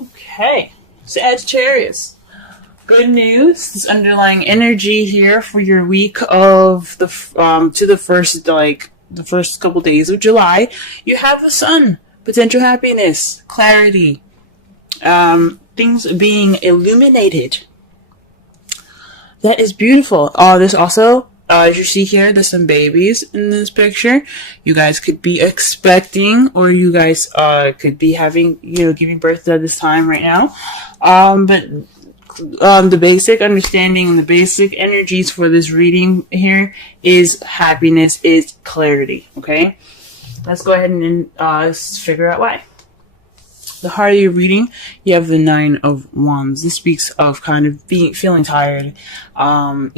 Okay, Sagittarius. Good news. This underlying energy here for your week of the to the first couple days of July. You have the Sun, potential happiness, clarity, things being illuminated. That is beautiful. This also, as you see here, there's some babies in this picture. You guys could be expecting, or you guys could be having, giving birth at this time right now. But the basic understanding and the basic energies for this reading here is happiness, is clarity. Okay, let's go ahead and figure out why. The heart of your reading, you have the Nine of Wands. This speaks of kind of feeling tired, getting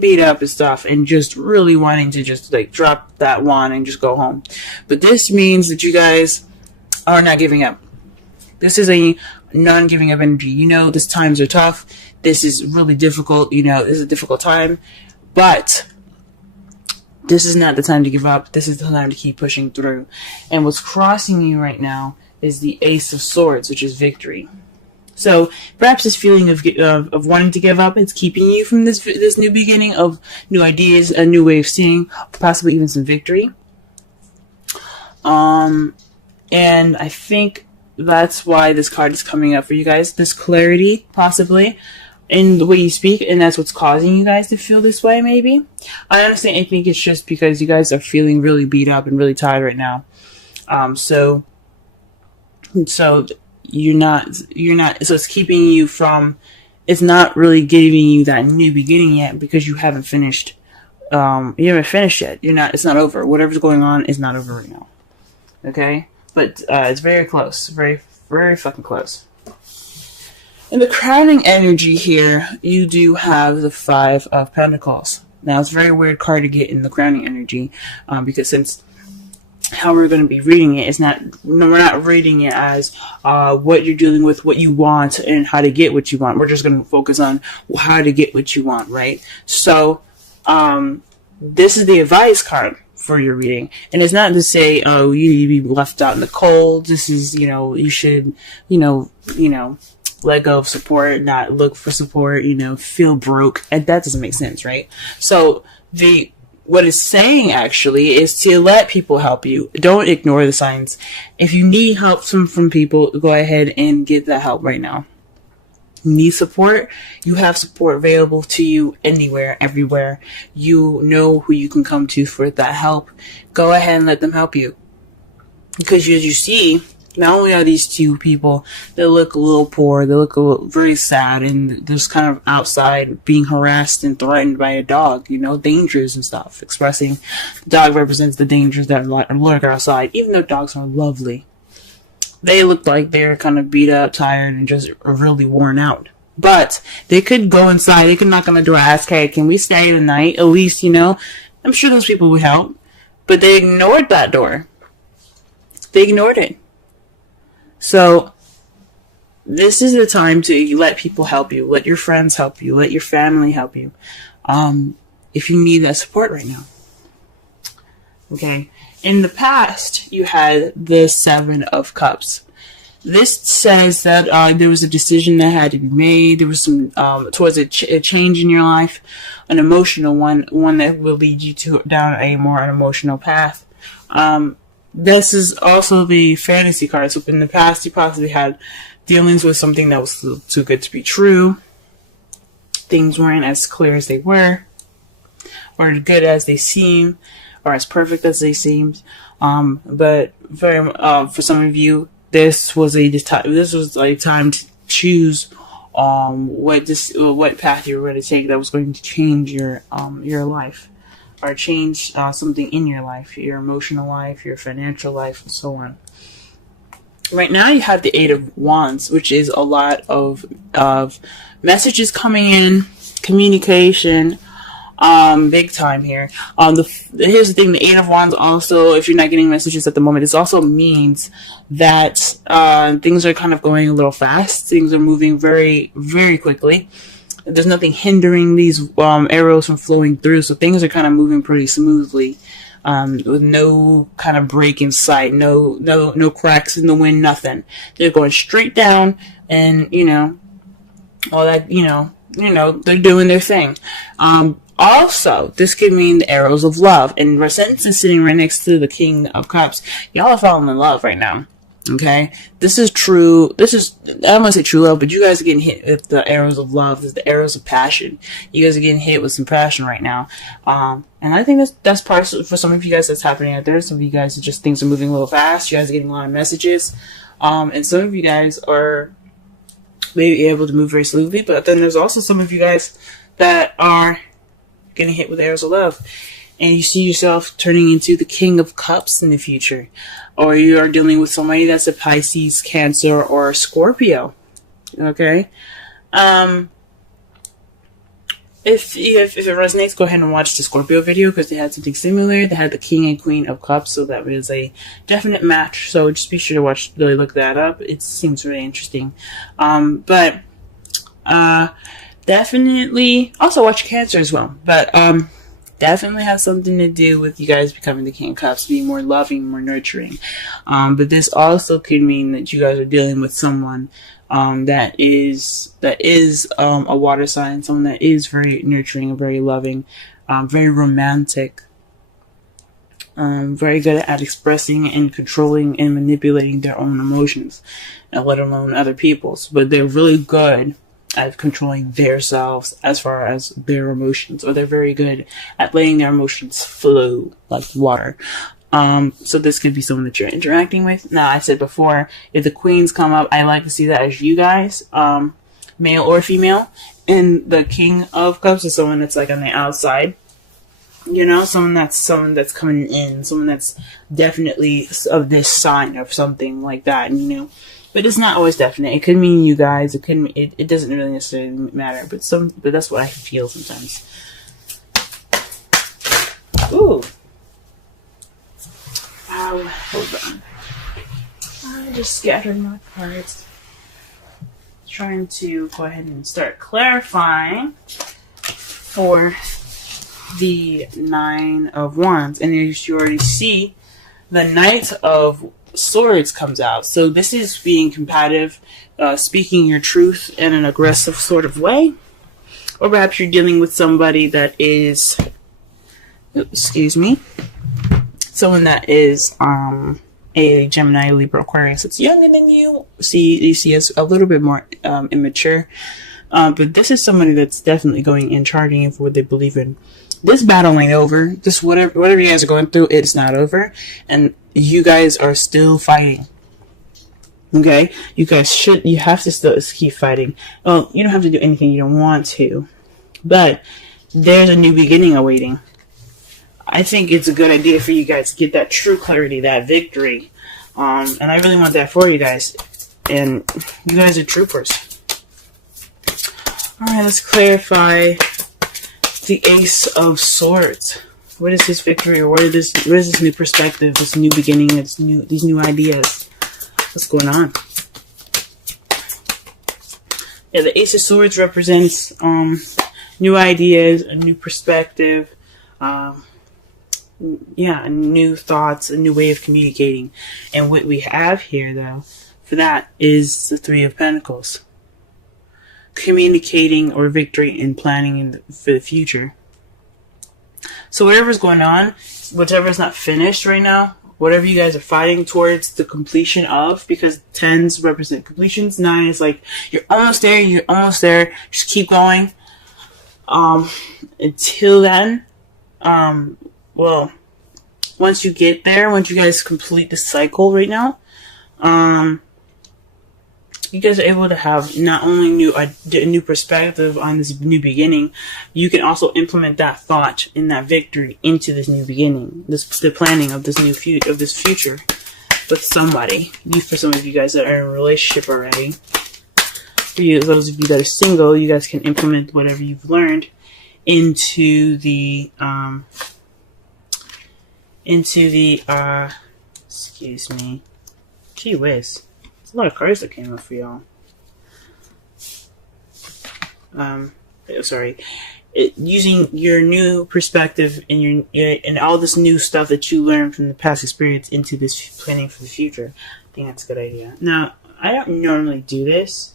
beat up and stuff, and just really wanting to just like drop that wand and just go home. But this means that you guys are not giving up. This is a non-giving up energy. These times are tough. This is really difficult. This is a difficult time, but this is not the time to give up. This is the time to keep pushing through. And what's crossing you right now is the Ace of Swords, which is victory. So perhaps this feeling of wanting to give up is keeping you from this new beginning of new ideas, a new way of seeing, possibly even some victory. And I think that's why this card is coming up for you guys. This clarity, possibly, in the way you speak, and that's what's causing you guys to feel this way, maybe. I honestly, I think it's just because you guys are feeling really beat up and really tired right now. So you're not, so it's keeping you from, it's not really giving you that new beginning yet because you haven't finished, yet. It's not over. Whatever's going on is not over right now. Okay? But it's very close. Very, very fucking close. In the crowning energy here, you do have the Five of Pentacles. Now, it's a very weird card to get in the crowning energy, because since how we're going to be reading it, we're not reading it as what you're dealing with, what you want, and how to get what you want. We're just going to focus on how to get what you want, right? So, this is the advice card for your reading, and it's not to say, oh, you be left out in the cold. This is, you should, let go of support, not look for support, feel broke, and that doesn't make sense, right? So what it's saying actually is to let people help you. Don't ignore the signs. If you need help from people, go ahead and get that help right now. Need support? You have support available to you anywhere, everywhere. You know who you can come to for that help. Go ahead and let them help you. Because as you see, not only are these two people, they look a little poor, they look very sad, and they're just kind of outside being harassed and threatened by a dog, dangers and stuff. Expressing, the dog represents the dangers that lurk outside, even though dogs are lovely. They look like they're kind of beat up, tired, and just really worn out. But they could go inside, they could knock on the door, ask, hey, can we stay the night? At least, I'm sure those people would help. But they ignored that door. They ignored it. So, this is the time to let people help you. Let your friends help you. Let your family help you. If you need that support right now. Okay. In the past, you had the Seven of Cups. This says that there was a decision that had to be made. There was some towards a change in your life, an emotional one that will lead you down an emotional path. This is also the fantasy card. So in the past, you possibly had dealings with something that was too good to be true. Things weren't as clear as they were, or good as they seem, or as perfect as they seemed. But for some of you, this was a time to choose what path you were going to take that was going to change your life, or change something in your life, your emotional life, your financial life, and so on. Right now, you have the Eight of Wands, which is a lot of messages coming in, communication. Big time here. Here's the thing, the Eight of Wands also, if you're not getting messages at the moment, this also means that things are kind of going a little fast. Things are moving very, very quickly. There's nothing hindering these arrows from flowing through, so things are kind of moving pretty smoothly. with no kind of break in sight, no cracks in the wind, nothing. They're going straight down, and all that, they're doing their thing. Also, this could mean the arrows of love, and Resentence is sitting right next to the King of Cups. Y'all are falling in love right now. Okay, this is true. I don't want to say true love, but you guys are getting hit with the arrows of love, the arrows of passion. You guys are getting hit with some passion right now, and I think that's part of, for some of you guys that's happening out there. Some of you guys are just, things are moving a little fast. You guys are getting a lot of messages, and some of you guys are maybe able to move very smoothly. But then there's also some of you guys that are getting hit with arrows of love, and you see yourself turning into the King of Cups in the future. Or you are dealing with somebody that's a Pisces, Cancer, or a Scorpio. Okay? If it resonates, go ahead and watch the Scorpio video, because they had something similar. They had the King and Queen of Cups, so that was a definite match. So just be sure to really look that up. It seems really interesting. Definitely also watch Cancer as well. But definitely has something to do with you guys becoming the King of Cups, being more loving, more nurturing. But this also could mean that you guys are dealing with someone that is a water sign, someone that is very nurturing, very loving, very romantic, very good at expressing and controlling and manipulating their own emotions, and let alone other people's. But they're really good at controlling themselves as far as their emotions, or they're very good at letting their emotions flow like water. So this could be someone that you're interacting with. Now, I said before, if the queens come up, I like to see that as you guys, male or female. And the King of Cups is someone that's like on the outside. Someone that's coming in, someone that's definitely of this sign or something like that, But it's not always definite. It could mean you guys. It could mean, it doesn't really necessarily matter. But that's what I feel sometimes. Ooh. Hold on. I just scattered my cards. Trying to go ahead and start clarifying for the Nine of Wands, and as you already see, the Knight of Swords comes out. So this is being combative, speaking your truth in an aggressive sort of way. Or perhaps you're dealing with somebody that is, someone that is a Gemini, Libra, Aquarius that's younger than you. You see as a little bit more immature. But this is somebody that's definitely going and charging in for what they believe in. This battle ain't over. This whatever you guys are going through, it's not over. And you guys are still fighting. Okay? You have to still keep fighting. Well, you don't have to do anything you don't want to. But there's a new beginning awaiting. I think it's a good idea for you guys to get that true clarity, that victory. And I really want that for you guys. And you guys are troopers. Alright, let's clarify the Ace of Swords. What is this victory, or what is this new perspective, this new beginning, these new ideas? What's going on? Yeah, the Ace of Swords represents new ideas, a new perspective, new thoughts, a new way of communicating. And what we have here, though, for that is the Three of Pentacles. Communicating or victory and planning for the future. So whatever's going on, whatever's not finished right now, whatever you guys are fighting towards the completion of, because 10s represent completions, 9 is like, you're almost there, just keep going. Until then, once you get there, once you guys complete the cycle right now, you guys are able to have not only a new perspective on this new beginning, you can also implement that thought and that victory into this new beginning, the planning of this future with somebody. For some of you guys that are in a relationship already, for you, those of you that are single, you guys can implement whatever you've learned into the excuse me. Gee whiz. There's a lot of cards that came up for y'all. Sorry. using your new perspective and and all this new stuff that you learned from the past experience into this planning for the future. I think that's a good idea. Now, I don't normally do this,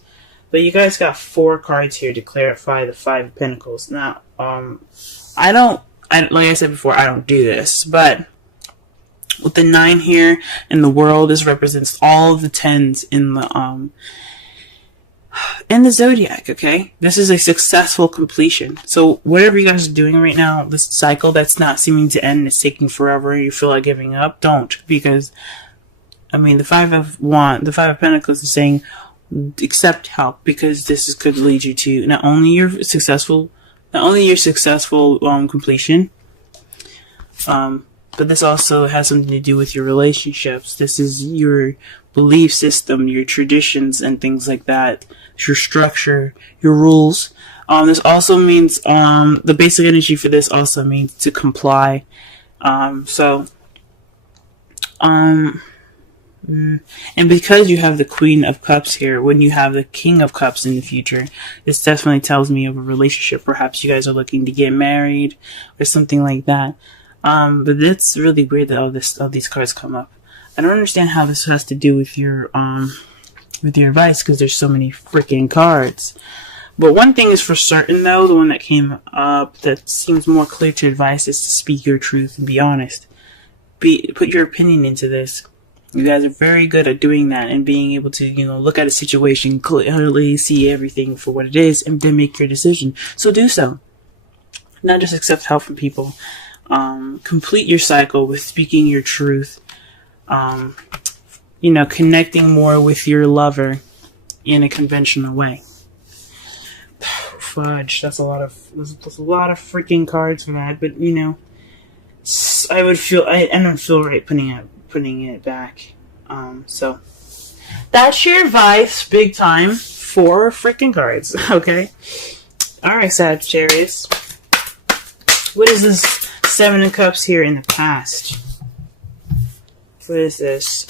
but you guys got 4 cards here to clarify the 5 of Pentacles. Now, like I said before, I don't do this, but with the 9 here in the world, this represents all of the 10s in the zodiac. Okay, this is a successful completion. So whatever you guys are doing right now, this cycle that's not seeming to end, it's taking forever, and you feel like giving up, don't, because I mean the 5 of Pentacles is saying accept help, because this could lead you to not only your successful completion, but this also has something to do with your relationships. This is your belief system, your traditions, and things like that. Your structure, your rules. This also means, the basic energy for this also means to comply. And because you have the Queen of Cups here, when you have the King of Cups in the future, this definitely tells me of a relationship. Perhaps you guys are looking to get married or something like that. But it's really weird that all these cards come up. I don't understand how this has to do with your advice, because there's so many freaking cards. But one thing is for certain, though, the one that came up that seems more clear to advice is to speak your truth and be honest. Put your opinion into this. You guys are very good at doing that and being able to, look at a situation clearly, see everything for what it is, and then make your decision. So do so. Not just accept help from people. Complete your cycle with speaking your truth. Connecting more with your lover in a conventional way. Fudge, that's a lot of freaking cards for that, but I don't feel right putting it back. So that's your advice, big time, 4 freaking cards. Okay. Alright, Sagittarius. What is this 7 of Cups here in the past? What is this?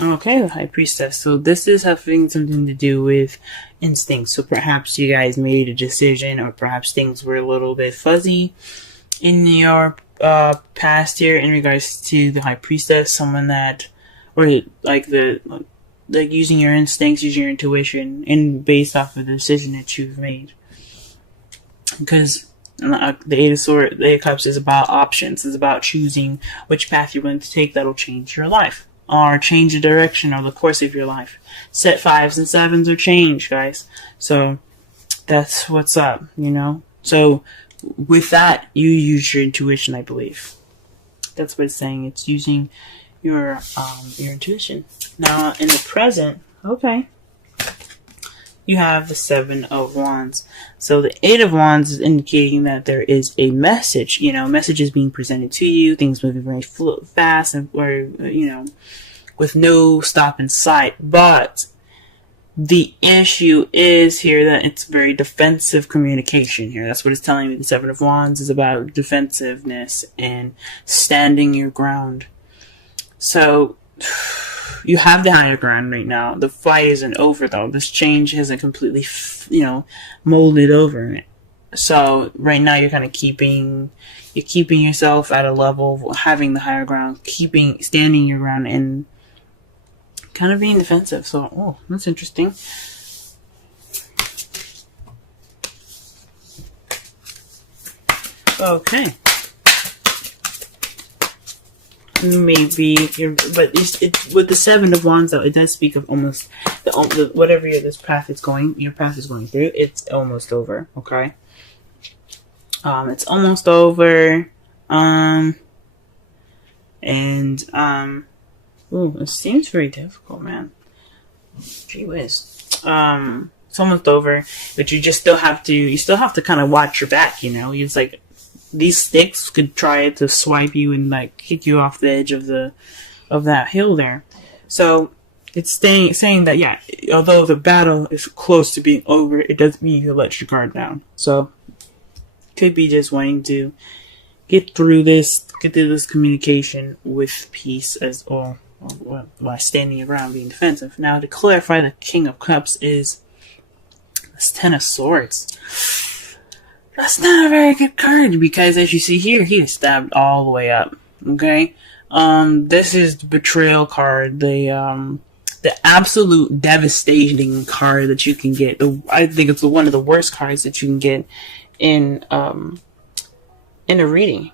Okay, the High Priestess. So this is having something to do with instincts. So perhaps you guys made a decision, or perhaps things were a little bit fuzzy in your past here in regards to the High Priestess. Someone that, or like using your instincts, using your intuition, and based off of the decision that you've made. Because the Eight of Cups is about options. It's about choosing which path you're going to take that'll change your life, or change the direction or the course of your life. Set 5s and 7s or change, guys. So that's what's up, So with that, you use your intuition, I believe. That's what it's saying. It's using your intuition. Now in the present, okay, you have the 7 of Wands. So the 8 of Wands is indicating that there is a message. Messages being presented to you, things moving very fast, and with no stop in sight. But the issue is here that it's very defensive communication here. That's what it's telling me. The 7 of Wands is about defensiveness and standing your ground. So you have the higher ground right now. The fight isn't over, though. This change hasn't completely, molded over. So right now you're kind of keeping yourself at a level of having the higher ground, standing your ground, and kind of being defensive. So, that's interesting. Okay. Maybe but it's with the 7 of Wands, though, it does speak of almost whatever your path is going through. It's almost over. Okay. It's almost over. It seems very difficult, man. Gee whiz. It's almost over, but you still have to kind of watch your back, It's like these sticks could try to swipe you and kick you off the edge of that hill there. So It's saying that, yeah, although the battle is close to being over, it doesn't mean you let your guard down. So, could be just wanting to get through this communication with peace as well, while standing your ground, being defensive. Now, to clarify, the King of Cups is this Ten of Swords. That's not a very good card, because as you see here, he is stabbed all the way up. Okay? This is the betrayal card, the absolute devastating card that you can get. I think it's one of the worst cards that you can get in a reading.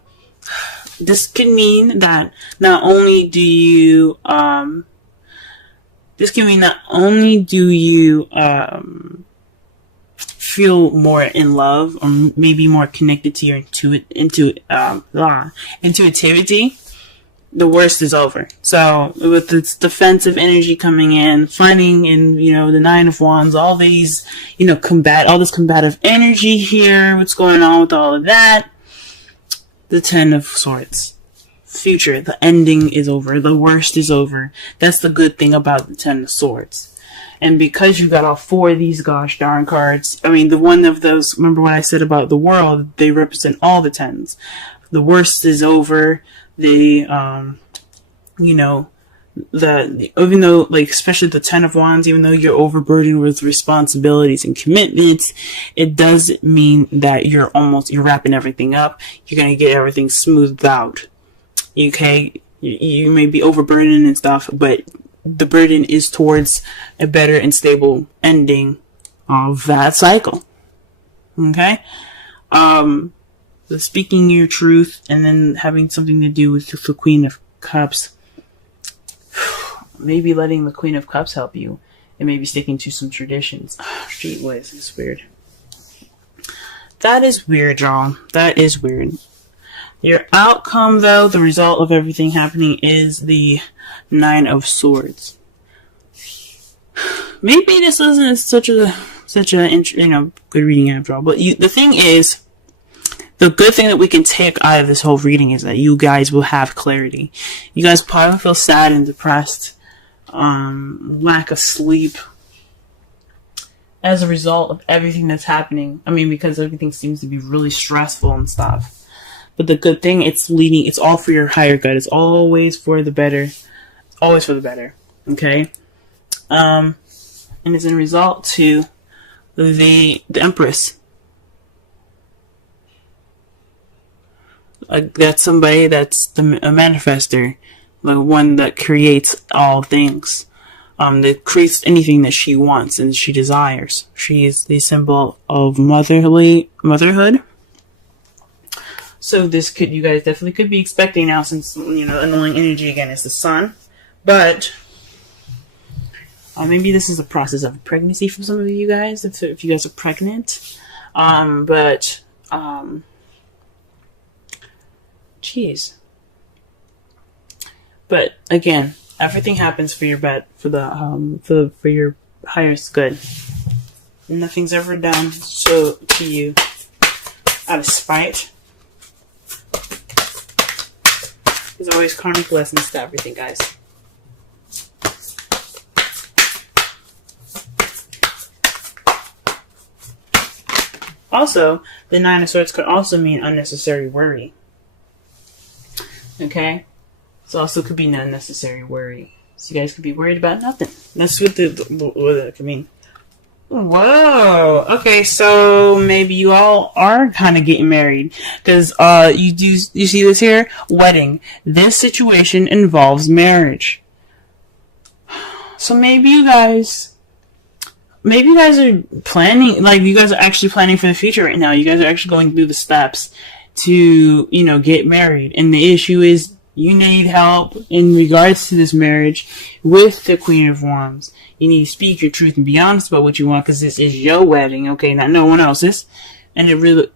This could mean that not only do you feel more in love, or maybe more connected to your intuitivity, the worst is over. So with this defensive energy coming in, finding in, the Nine of Wands, all these, all this combative energy here, what's going on with all of that, the Ten of Swords. Future, the ending is over, the worst is over. That's the good thing about the Ten of Swords. And because you got all four of these gosh darn cards, the one of those, remember what I said about the world, they represent all the tens. The worst is over. Even though, especially the Ten of Wands, even though you're overburdened with responsibilities and commitments, it doesn't mean that you're wrapping everything up. You're going to get everything smoothed out. Okay? You may be overburdened and stuff, but the burden is towards a better and stable ending of that cycle. Okay? The speaking your truth and then having something to do with the Queen of Cups. Maybe letting the Queen of Cups help you, and maybe sticking to some traditions. Gee whiz, this is weird. That is weird, y'all. That is weird. Your outcome, though, the result of everything happening, is the Nine of Swords. Maybe this isn't such a good reading after all. But the thing is, the good thing that we can take out of this whole reading is that you guys will have clarity. You guys probably feel sad and depressed, lack of sleep, as a result of everything that's happening. Because everything seems to be really stressful and stuff. But the good thing, it's all for your higher good. It's always for the better. It's always for the better. Okay? And it's in result to the Empress. That's somebody that's a manifester. The one that creates all things. That creates anything that she wants and she desires. She is the symbol of motherhood. So you guys definitely could be expecting now, since, annoying energy again is the Sun. But, maybe this is a process of pregnancy for some of you guys, if you guys are pregnant. Jeez. But, again, everything happens for your for your highest good. Nothing's ever done to you out of spite. There's always karmic lessons to everything, guys. Also, the Nine of Swords could also mean unnecessary worry. Okay? It also could be an unnecessary worry. So you guys could be worried about nothing. That's what it could mean. Whoa. Okay, so maybe you all are kind of getting married. Because you see this here? Wedding. This situation involves marriage. So maybe you guys are planning, you guys are actually planning for the future right now. You guys are actually going through the steps to, get married. And the issue is, you need help in regards to this marriage with the Queen of Wands. You need to speak your truth and be honest about what you want, because this is your wedding, okay, not no one else's. And it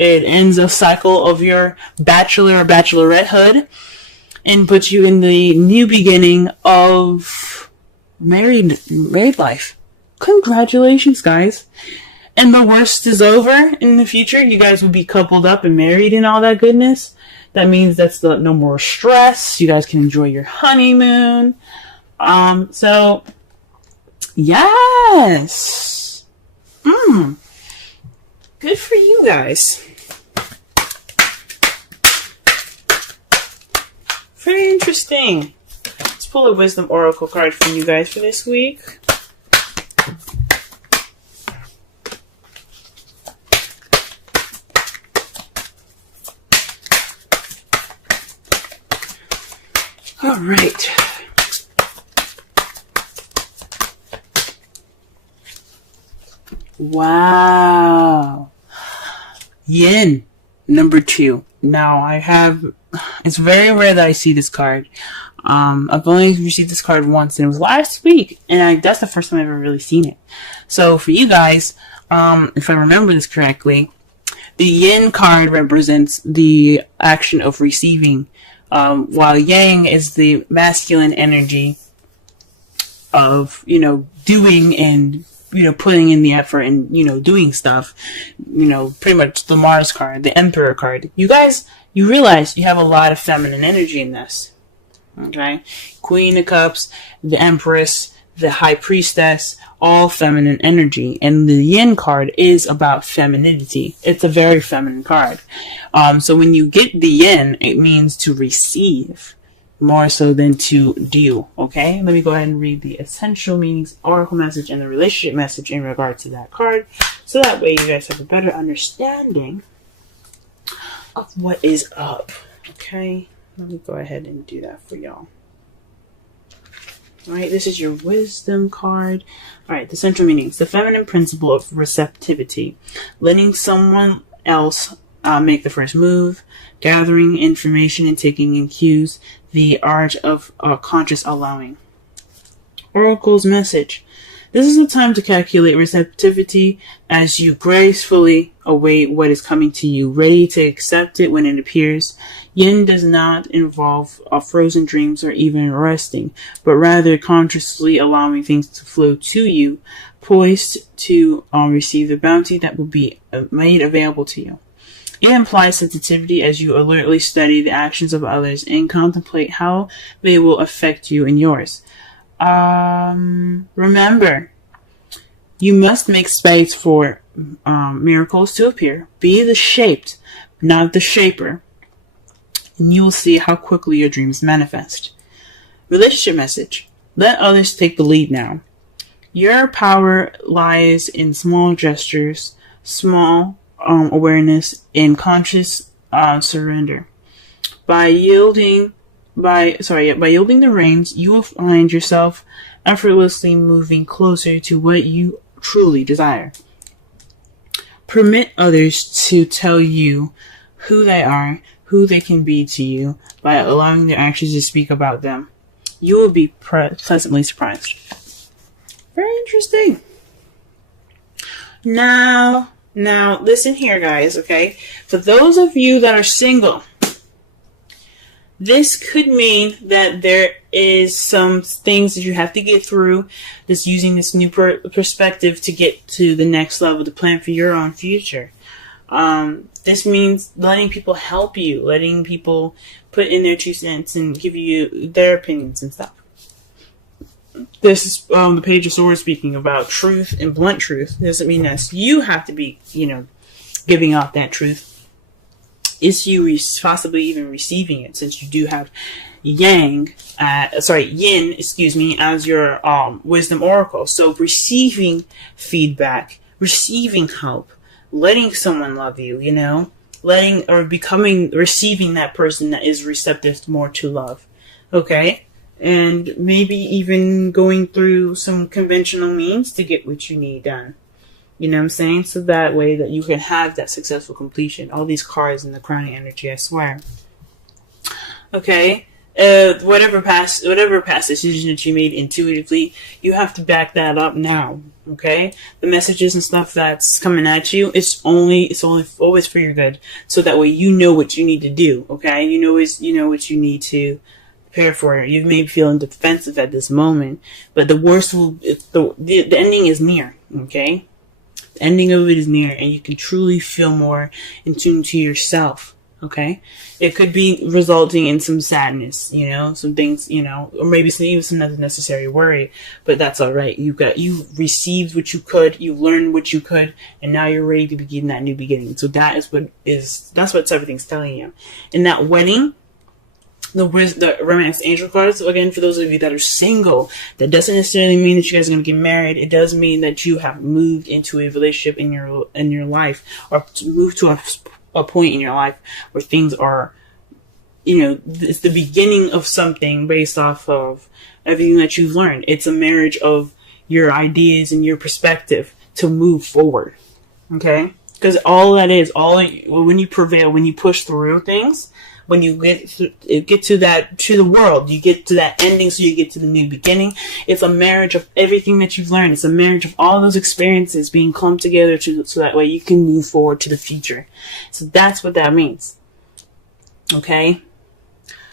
ends a cycle of your bachelor or bachelorettehood and puts you in the new beginning of married life. Congratulations, guys. And the worst is over. In the future, you guys will be coupled up and married and all that goodness. That means no more stress. You guys can enjoy your honeymoon. So yes. Good for you guys. Very interesting. Let's pull a wisdom oracle card for you guys for this week. All right. Wow. Yin, number 2. Now, it's very rare that I see this card. I've only received this card once, and it was last week, and that's the first time I've ever really seen it. So, for you guys, if I remember this correctly, the Yin card represents the action of receiving, while Yang is the masculine energy of, doing and, putting in the effort and, doing stuff. Pretty much the Mars card, the Emperor card. You guys, you realize you have a lot of feminine energy in this. Okay? Queen of Cups, the Empress, the High Priestess, all feminine energy. And the Yin card is about femininity. It's a very feminine card. So when you get the Yin, it means to receive more so than to do. Okay? Let me go ahead and read the essential meanings, oracle message, and the relationship message in regard to that card. So that way you guys have a better understanding of what is up. Okay? Let me go ahead and do that for y'all. Alright, this is your wisdom card. Alright, the central meanings. The feminine principle of receptivity. Letting someone else make the first move. Gathering information and taking in cues. The art of conscious allowing. Oracle's message. This is a time to calculate receptivity as you gracefully await what is coming to you, ready to accept it when it appears. Yin does not involve frozen dreams or even resting, but rather consciously allowing things to flow to you, poised to receive the bounty that will be made available to you. It implies sensitivity as you alertly study the actions of others and contemplate how they will affect you and yours. Remember, you must make space for miracles to appear. Be the shaped, not the shaper. And you will see how quickly your dreams manifest. Relationship message. Let others take the lead now. Your power lies in small gestures, small awareness, and conscious surrender. By yielding the reins, you will find yourself effortlessly moving closer to what you truly desire. Permit others to tell you who they are, who they can be to you, by allowing their actions to speak about them. You will be pleasantly surprised. Very interesting. Now, listen here, guys, okay? For those of you that are single, this could mean that there is some things that you have to get through, that's using this new perspective to get to the next level, to plan for your own future. This means letting people help you, letting people put in their 2 cents and give you their opinions and stuff. This is the Page of Swords speaking about truth and blunt truth. It doesn't mean that you have to be, giving out that truth. It's you possibly even receiving it, since you do have Yin, as your wisdom oracle. So receiving feedback, receiving help, letting someone love you, receiving that person that is receptive more to love. Okay? And maybe even going through some conventional means to get what you need done. You know what I'm saying? So that way that you can have that successful completion. All these cards in the crowning energy, I swear. Okay? Whatever past decision that you made intuitively, you have to back that up now. Okay? The messages and stuff that's coming at you, it's always for your good. So that way you know what you need to do. Okay? You know what you need to prepare for. You may be feeling defensive at this moment, but the worst the ending is near. Okay? The ending of it is near, and you can truly feel more in tune to yourself. Okay, it could be resulting in some sadness, you know, some things, you know, or maybe even some unnecessary worry, but that's all right. You received what you could, you learned what you could, and now you're ready to begin that new beginning. So that's what everything's telling you. In that wedding, the romance angel cards, again, for those of you that are single, that doesn't necessarily mean that you guys are going to get married. It does mean that you have moved into a relationship in your life, or moved to a point in your life where things are, you know, it's the beginning of something based off of everything that you've learned. It's a marriage of your ideas and your perspective to move forward. Okay? Because all that is, when you prevail, when you push through things, when you get to the world, you get to that ending, so you get to the new beginning. It's a marriage of everything that you've learned. It's a marriage of all those experiences being clumped together so that way you can move forward to the future. So that's what that means. Okay?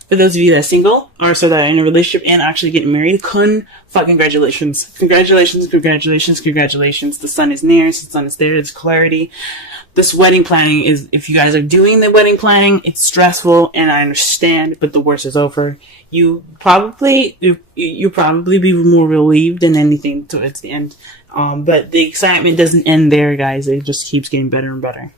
For those of you that are single, or so that are in a relationship and actually getting married, congratulations. Congratulations, congratulations, congratulations. The sun is near, the sun is there, there's clarity. This wedding planning is, if you guys are doing the wedding planning, it's stressful, and I understand, but the worst is over. You'll probably be more relieved than anything towards the end. But the excitement doesn't end there, guys. It just keeps getting better and better.